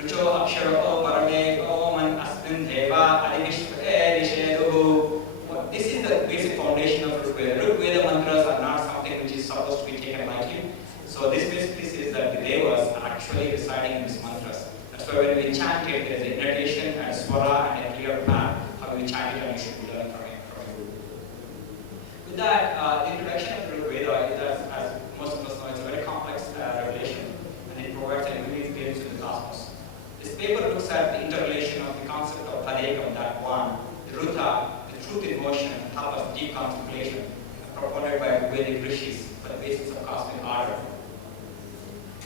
Rucho Aksharapo Parameko Man Asmin Deva Adivishve Rishedu. This is the basic foundation of Rigveda. Rigveda mantras are not something which is supposed to be taken lightly. So this basically says that the Devas are actually residing in these mantras. That's why when we chant it, there is a notation and swara and a clear plan how we chant it, and you should be learning from it. With that, the introduction of Rigveda is, as most of us know, it's a very complex revelation, and it provides a unique glimpse into the cosmos. This paper looks at the interrelation of the concept of Tadekam, that one, the Ruta, truth in motion, tapas, deep contemplation, proponed by Rigvedic rishis for the basis of cosmic order.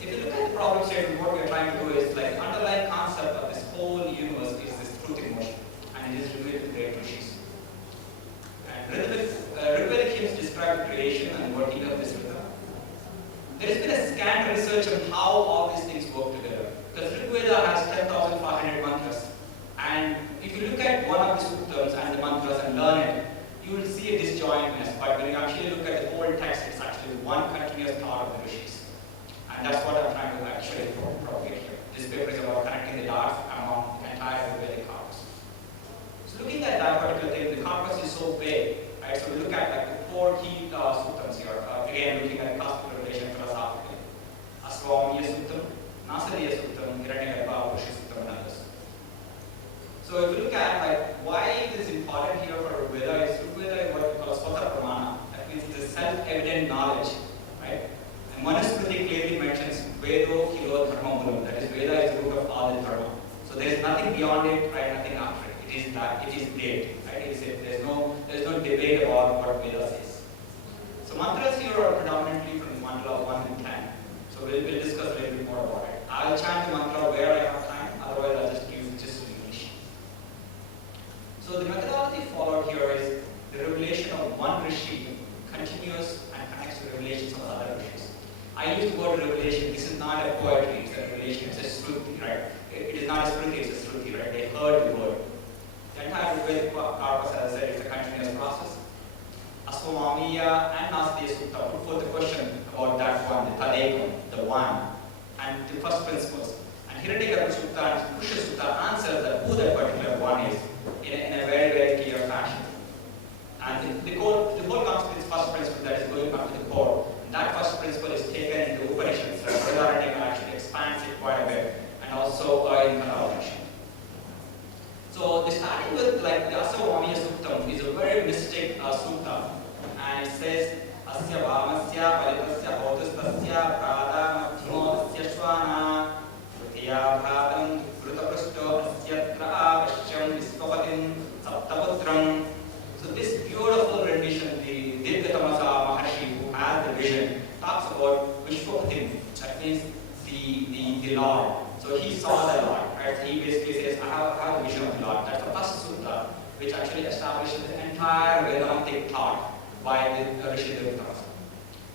If you look at the problem statement, what we are trying to do is, like, the underlying concept of this whole universe is this truth in motion, and it is revealed to the great rishis. And Rigvedic hymns describe creation and working of this rhythm. There has been a scant research on how all these things work together, because Rigveda has 10,500 mantras. And if you look at one of the suttams and the mantras and learn it, you will see a disjointness. But when you actually look at the whole text, it's actually one continuous thought of the rishis. And that's what I'm trying to actually propagate here. This paper is about connecting the dots among the entire Rigvedic corpus. So looking at that particular thing, the corpus is so big, right? So we look at like the four key suttams here. Again, looking at the cosmic revelation philosophically. Aswamiya suttam, Nasadiya suttam, Hiranyagarbha, Purush suttam, and others. So if you look at like why it is important here for Rigveda is what we call Swata Pramana. That means it is self-evident knowledge, right? And Manusmriti clearly mentions Vedo Kilo Dharma Mulam. That is, Veda is the root of all the dharma. So there is nothing beyond it, right? Nothing after it. It is that. It is it, right? It is it. There is no debate about what Veda says. So mantras here are predominantly from mandala 1 and 10. So we'll discuss a little bit more about it. I'll chant the mantra where I have time. Otherwise, I'll just give just English. So the methodology followed here is the revelation of one rishi continues and connects to revelations of other rishis. I use the word revelation. This is not a poetry, it's a revelation, it's a shruti, right? It is not a shruti, it's a shruti, right? They heard the word. The entire Rigvedic corpus, as I said, is a continuous process. Aswamamiya and Nasadiya Sutta put forth the question about that one, the Tadekam, the one, and the first principles. And Hiranyagarbha Sutta and Purush Sutta answers that who that particular one is in a very, very clear fashion. And the whole concept is first principle that is going up to the core. And that first principle is taken in the Upanishads. So Brihadaranyaka actually expands it quite a bit, and also in collaboration. So starting with like the Aswamamiya Suttam is a very mystic sutta, and it says Asya Vamasya Palitasya Bautastasya Prada Madhyamo Asya Shvana Krutiya Bhatam Krutaprushto Asyatra Vashyam Visvapatim Saptaputram. So this beautiful rendition, the Dirghatamasa Maharshi, who has the vision, talks about Vishwapatim, that means the Lord. So he saw the Lord, right? He basically says, I have the vision of the Lord. That's the first sutta, which actually establishes the entire Vedantic thought by the Rishi Dirghatamasa.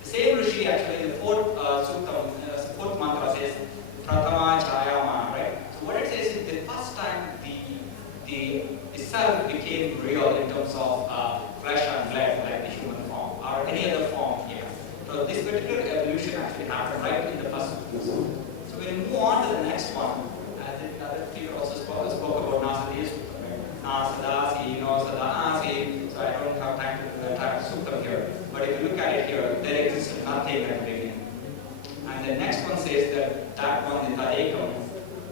The same Rishi actually in the fourth sutta, fourth mantra says, Pratama Chayama, right? So what it says is the first time the self became real in terms of flesh and blood, like the human form, or any other form here. So this particular evolution actually happened right in the first sutta. So when we move on to the next one, as the other speaker also spoke about Nasadiya Sutta, right? Nasadasi, no Sadasi. So I don't have time to do the entire sutta here. But if you look at it here, there exists nothing at the beginning. And the next one says that one, the Tadekam,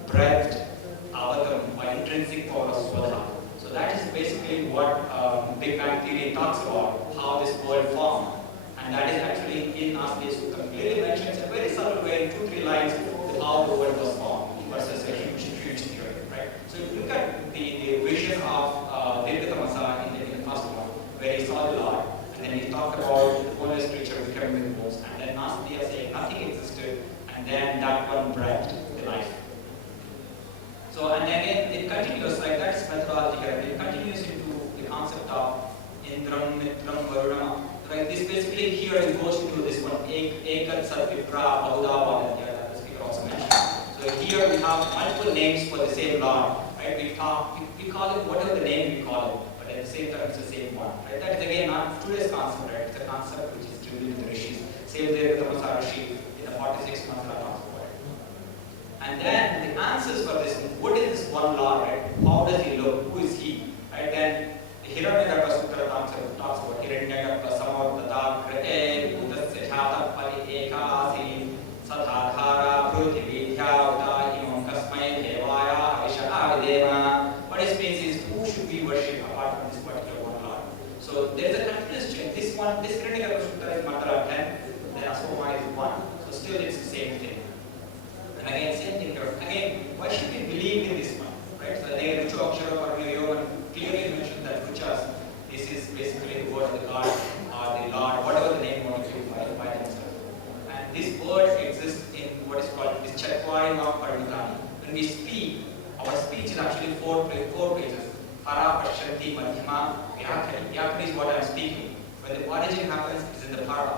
breathed avatam by intrinsic power of Swadha. So that is basically what Big Bang Theory talks about, how this world formed. And that is actually in Nasadiya Sutta. Clearly mentions a very subtle way, 2-3 lines, how the world was formed versus a huge theory, right? So if you look at the vision of Dirghatamasa in the first one, where he saw the Lord, and then he talked about the boneless creature becoming the bones, and then Nasadiya saying nothing existed, and then that one breathed the life. So, and then it continues, like that's methodology here, it continues into the concept of Indram, Mitram, Varunam. Right, this basically here it goes into this one, Ekat Satvipra Bahudava, that the speaker also mentioned. So here we have multiple names for the same Lord, right? We call it whatever the name we call it, but at the same time it's the same one, right? That is again not today's concept, right? It's a concept which is driven in the rishis. Same there with the Tamasa Rishi in the 46 mantra talks about it. And then the answers for this, what is this one Lord, right? How does he look? Who is he? Right? Then the Hiranyagarbha Sutra talks about Hiranyagarbha Samortata Krite Bhutasya Jhata Pari Ekasi Sadhadhara Pruthividhya Uta Imam Kasmai Devaya Avisha Avideva. What it means is, who should we worship apart from this particular one Lord? So there is a continuous change. This Hiranyagarbha Sutra is Mantra 10, then Asoma is 1. So still it's the same thing. And again, same thing. Again, why should we believe in this one? Right? So they Rucha Akshara Parvayoman clearly mentioned that Ruchas, this is basically the word of the God or the Lord, whatever the name you want to give by themselves. And this word exists in what is called this Chatwarima Parmitani. When we speak, our speech is actually four pages. Para, Pashanti, Madhyama, Vyakhani. Vyakhani is what I am speaking. When the origin happens, it is in the Para.